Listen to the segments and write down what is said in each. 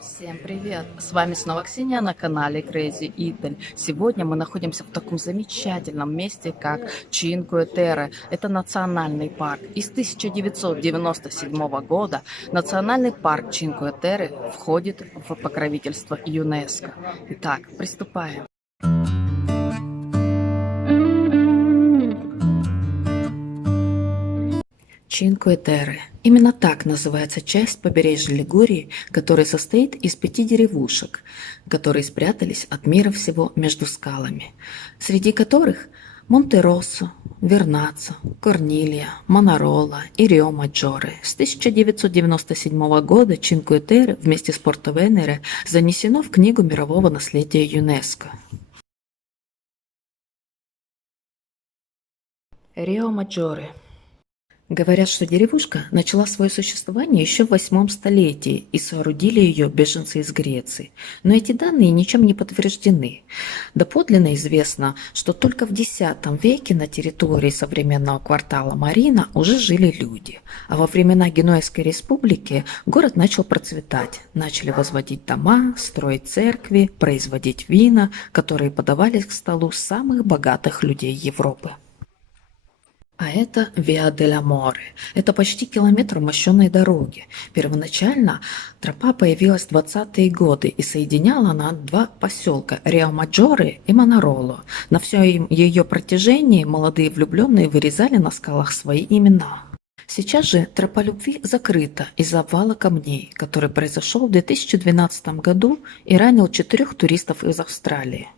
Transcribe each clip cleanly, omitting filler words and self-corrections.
Всем привет! С вами снова Ксения на канале Crazy Italy. Сегодня мы находимся в таком замечательном месте, как Чинкуэ Терре. Это национальный парк. И с 1997 года национальный парк Чинкуэ Терре входит в покровительство ЮНЕСКО. Итак, приступаем. Чинкуэ Терре. Именно так называется часть побережья Лигурии, которая состоит из 5 деревушек, которые спрятались от мира всего между скалами, среди которых Монте-Россо, Вернацо, Корнилья, Манарола и Рио-Маджоре. С 1997 года Чинкуэ Терре вместе с Порто-Венере занесено в Книгу мирового наследия ЮНЕСКо. Рио-Маджоре. Говорят, что деревушка начала свое существование еще в 8 столетии и соорудили ее беженцы из Греции. Но эти данные ничем не подтверждены. Доподлинно известно, что только в X веке на территории современного квартала Марина уже жили люди. А во времена Генуэзской республики город начал процветать. Начали возводить дома, строить церкви, производить вина, которые подавались к столу самых богатых людей Европы. А это Виа дель Аморе. Это почти километр мощенной дороги. Первоначально тропа появилась в 20-е годы и соединяла она два поселка – Рио-Маджоре и Манароло. На всем ее протяжении молодые влюбленные вырезали на скалах свои имена. Сейчас же тропа любви закрыта из-за обвала камней, который произошел в 2012 году и ранил 4 туристов из Австралии.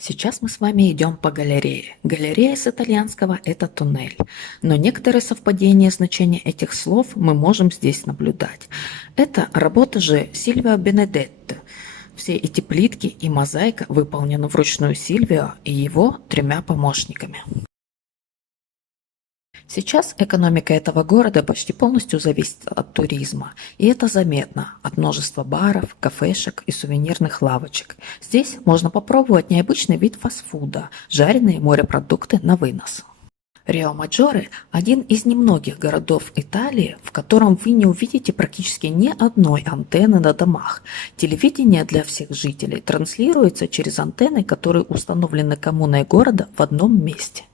Сейчас мы с вами идем по галерее. Галерея с итальянского – это туннель. Но некоторые совпадения значения этих слов мы можем здесь наблюдать. Это работа же Сильвио Бенедетто. Все эти плитки и мозаика выполнены вручную Сильвио и его 3 помощниками. Сейчас экономика этого города почти полностью зависит от туризма, и это заметно от множества баров, кафешек и сувенирных лавочек. Здесь можно попробовать необычный вид фастфуда – жареные морепродукты на вынос. Рио-Маджоре – один из немногих городов Италии, в котором вы не увидите практически ни одной антенны на домах. Телевидение для всех жителей транслируется через антенны, которые установлены коммуной города в одном месте.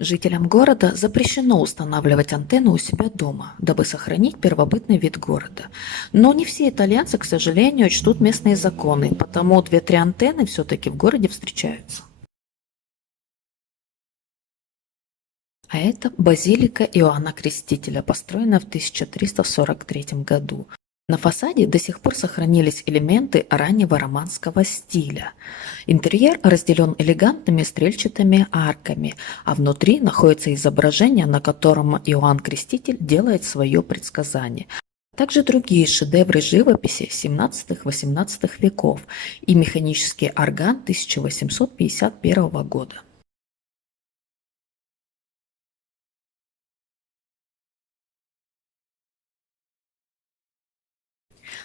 Жителям города запрещено устанавливать антенны у себя дома, дабы сохранить первобытный вид города. Но не все итальянцы, к сожалению, чтут местные законы, потому 2-3 антенны все-таки в городе встречаются. А это базилика Иоанна Крестителя, построенная в 1343 году. На фасаде до сих пор сохранились элементы раннего романского стиля. Интерьер разделен элегантными стрельчатыми арками, а внутри находится изображение, на котором Иоанн Креститель делает свое предсказание. Также другие шедевры живописи 17-18 веков и механический орган 1851 года.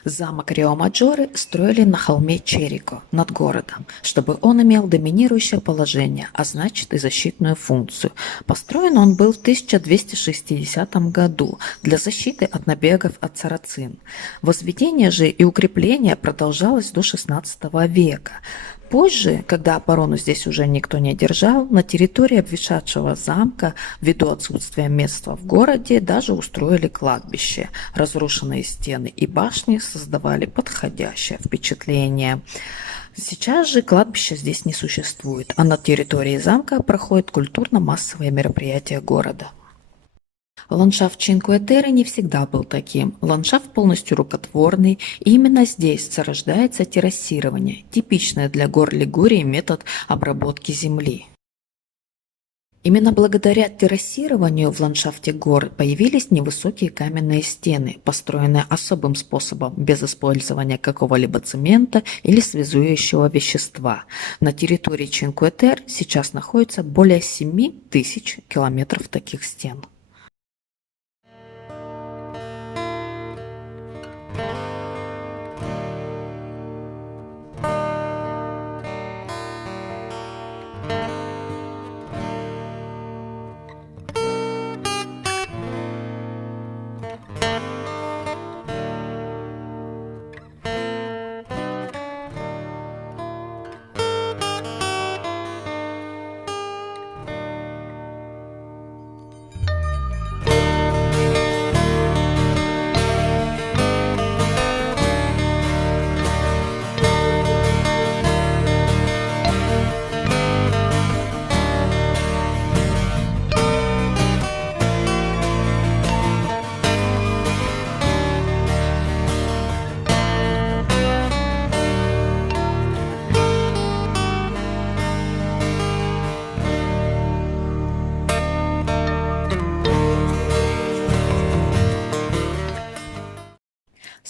Замок Рио-Маджоре строили на холме Черико над городом, чтобы он имел доминирующее положение, а значит и защитную функцию. Построен он был в 1260 году для защиты от набегов от сарацин. Возведение же и укрепление продолжалось до XVI века. Позже, когда оборону здесь уже никто не держал, на территории обветшавшего замка, ввиду отсутствия места в городе, даже устроили кладбище. Разрушенные стены и башни создавали подходящее впечатление. Сейчас же кладбища здесь не существует, а на территории замка проходят культурно-массовые мероприятия города. Ландшафт Чинкуэ-Терре не всегда был таким. Ландшафт полностью рукотворный, и именно здесь зарождается террасирование, типичный для гор Лигурии метод обработки земли. Именно благодаря террасированию в ландшафте гор появились невысокие каменные стены, построенные особым способом, без использования какого-либо цемента или связующего вещества. На территории Чинкуэ-Терре сейчас находится более 7000 километров таких стен.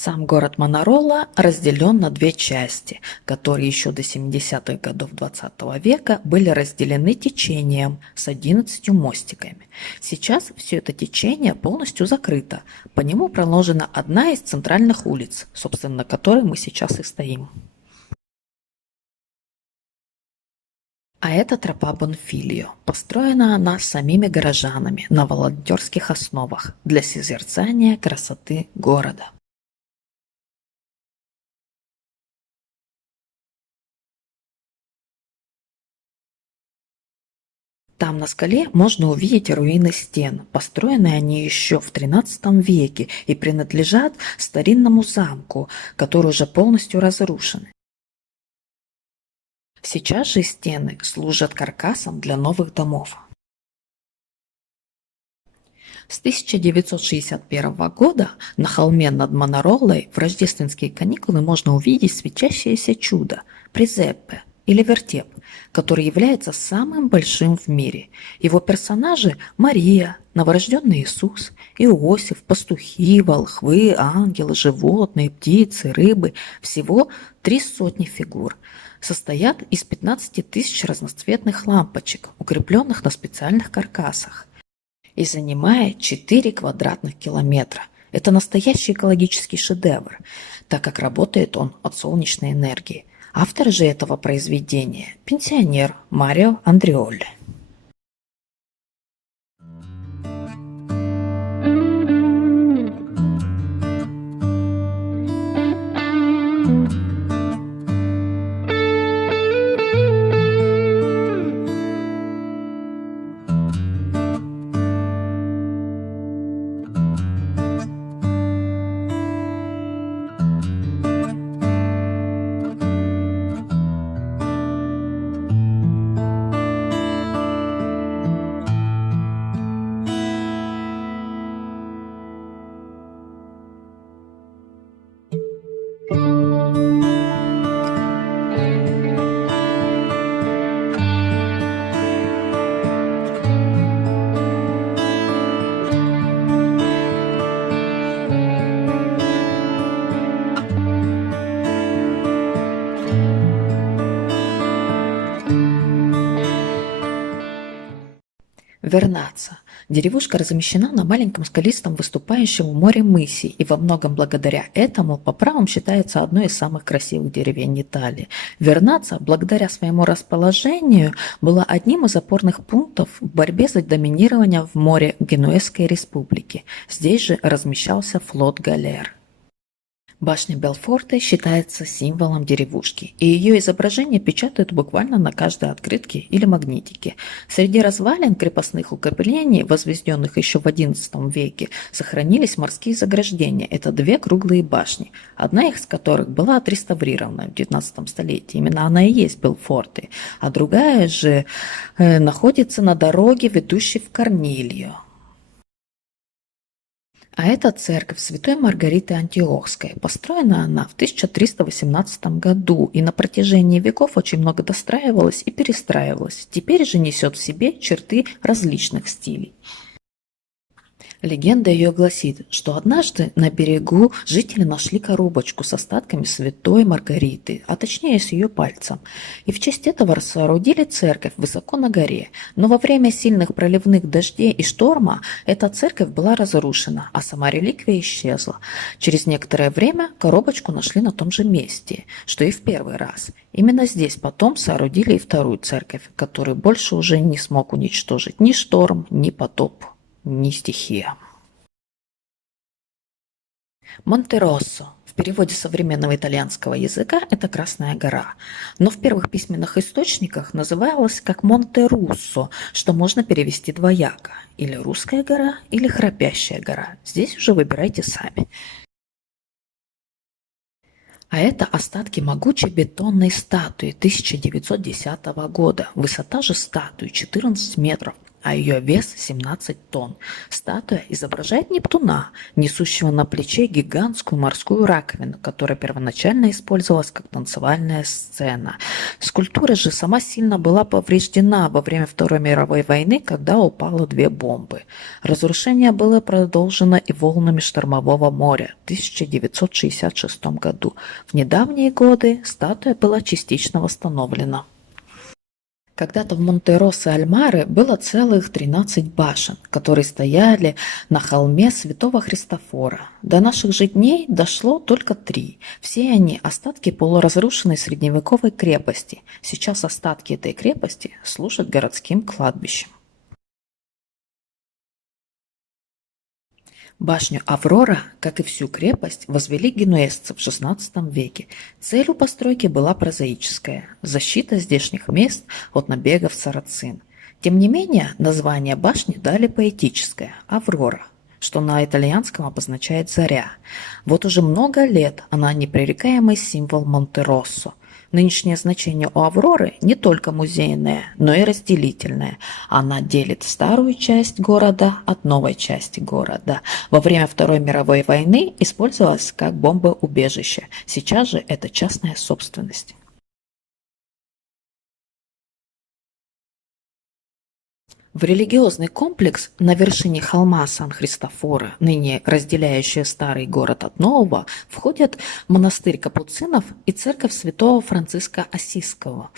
Сам город Манарола разделен на две части, которые еще до 70-х годов XX века были разделены течением с 11 мостиками. Сейчас все это течение полностью закрыто. По нему проложена одна из центральных улиц, собственно, на которой мы сейчас и стоим. А это тропа Бонфильо. Построена она самими горожанами на волонтерских основах для созерцания красоты города. Там на скале можно увидеть руины стен. Построены они еще в XIII веке и принадлежат старинному замку, который уже полностью разрушен. Сейчас же стены служат каркасом для новых домов. С 1961 года на холме над Манаролой в рождественские каникулы можно увидеть светящееся чудо – призеппе или вертеп, который является самым большим в мире. Его персонажи – Мария, новорожденный Иисус, Иосиф, пастухи, волхвы, ангелы, животные, птицы, рыбы – всего 300 фигур. Состоят из 15 тысяч разноцветных лампочек, укрепленных на специальных каркасах, и занимает 4 квадратных километра. Это настоящий экологический шедевр, так как работает он от солнечной энергии. Автор же этого произведения – пенсионер Марио Андреолли. Вернаца. Деревушка размещена на маленьком скалистом выступающем в море мысе и во многом благодаря этому по правам считается одной из самых красивых деревень Италии. Вернаца, благодаря своему расположению, была одним из опорных пунктов в борьбе за доминирование в море Генуэзской республики. Здесь же размещался флот галер. Башня Белфорте считается символом деревушки, и ее изображение печатают буквально на каждой открытке или магнитике. Среди развалин крепостных укреплений, возведенных еще в XI веке, сохранились морские заграждения. Это две круглые башни, одна из которых была отреставрирована в XIX столетии. Именно она и есть Белфорте, а другая же находится на дороге, ведущей в Корнильо. А это церковь Святой Маргариты Антиохской. Построена она в 1318 году и на протяжении веков очень много достраивалась и перестраивалась. Теперь же несет в себе черты различных стилей. Легенда ее гласит, что однажды на берегу жители нашли коробочку с остатками святой Маргариты, а точнее с ее пальцем. И в честь этого соорудили церковь высоко на горе. Но во время сильных проливных дождей и шторма эта церковь была разрушена, а сама реликвия исчезла. Через некоторое время коробочку нашли на том же месте, что и в первый раз. Именно здесь потом соорудили и вторую церковь, которую больше уже не смог уничтожить ни шторм, ни потоп, ни стихия. Монте-Россо. В переводе современного итальянского языка это Красная гора, но в первых письменных источниках называлась как Монте-Руссо, что можно перевести двояко. Или Русская гора, или Храпящая гора. Здесь уже выбирайте сами. А это остатки могучей бетонной статуи 1910 года. Высота же статуи 14 метров. а ее вес 17 тонн. Статуя изображает Нептуна, несущего на плече гигантскую морскую раковину, которая первоначально использовалась как танцевальная сцена. Скульптура же сама сильно была повреждена во время Второй мировой войны, когда упало две бомбы. Разрушение было продолжено и волнами штормового моря в 1966 году. В недавние годы статуя была частично восстановлена. Когда-то в Монте-Россо-Аль-Маре было целых 13 башен, которые стояли на холме Святого Христофора. До наших же дней дошло только 3. Все они остатки полуразрушенной средневековой крепости. Сейчас остатки этой крепости служат городским кладбищем. Башню Аврора, как и всю крепость, возвели генуэзцы в XVI веке. Целью постройки была прозаическая – защита здешних мест от набегов сарацин. Тем не менее, название башни дали поэтическое – Аврора, что на итальянском обозначает «заря». Вот уже много лет она непререкаемый символ Монте-Россо. Нынешнее значение у Авроры не только музейное, но и разделительное. Она делит старую часть города от новой части города. Во время Второй мировой войны использовалась как бомбоубежище. Сейчас же это частная собственность. В религиозный комплекс на вершине холма Сан-Христофора, ныне разделяющая старый город от нового, входят монастырь капуцинов и церковь святого Франциска Ассизского.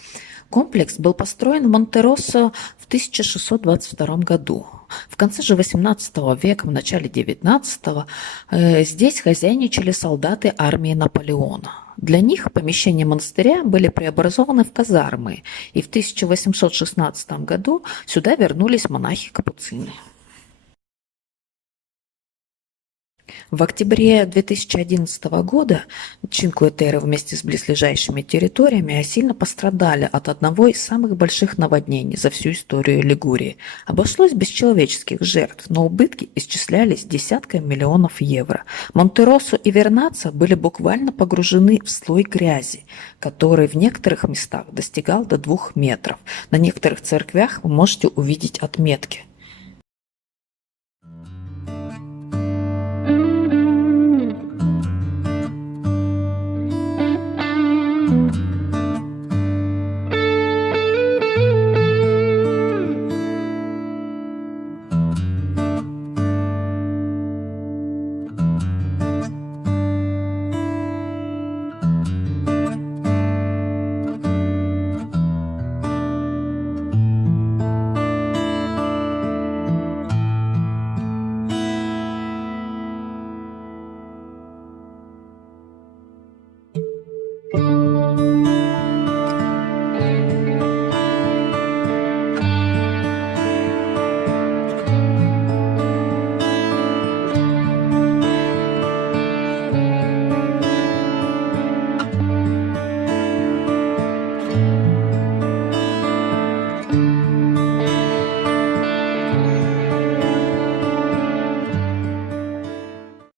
Комплекс был построен в Монте-Россо в 1622 году. В конце же XVIII века, в начале XIX здесь хозяйничали солдаты армии Наполеона. Для них помещения монастыря были преобразованы в казармы, и в 1816 году сюда вернулись монахи-капуцины. В октябре 2011 года Чинкве-Терре вместе с близлежащими территориями сильно пострадали от одного из самых больших наводнений за всю историю Лигурии. Обошлось без человеческих жертв, но убытки исчислялись десятками миллионов евро. Монте-Россо и Вернаца были буквально погружены в слой грязи, который в некоторых местах достигал до 2 метров. На некоторых церквях вы можете увидеть отметки.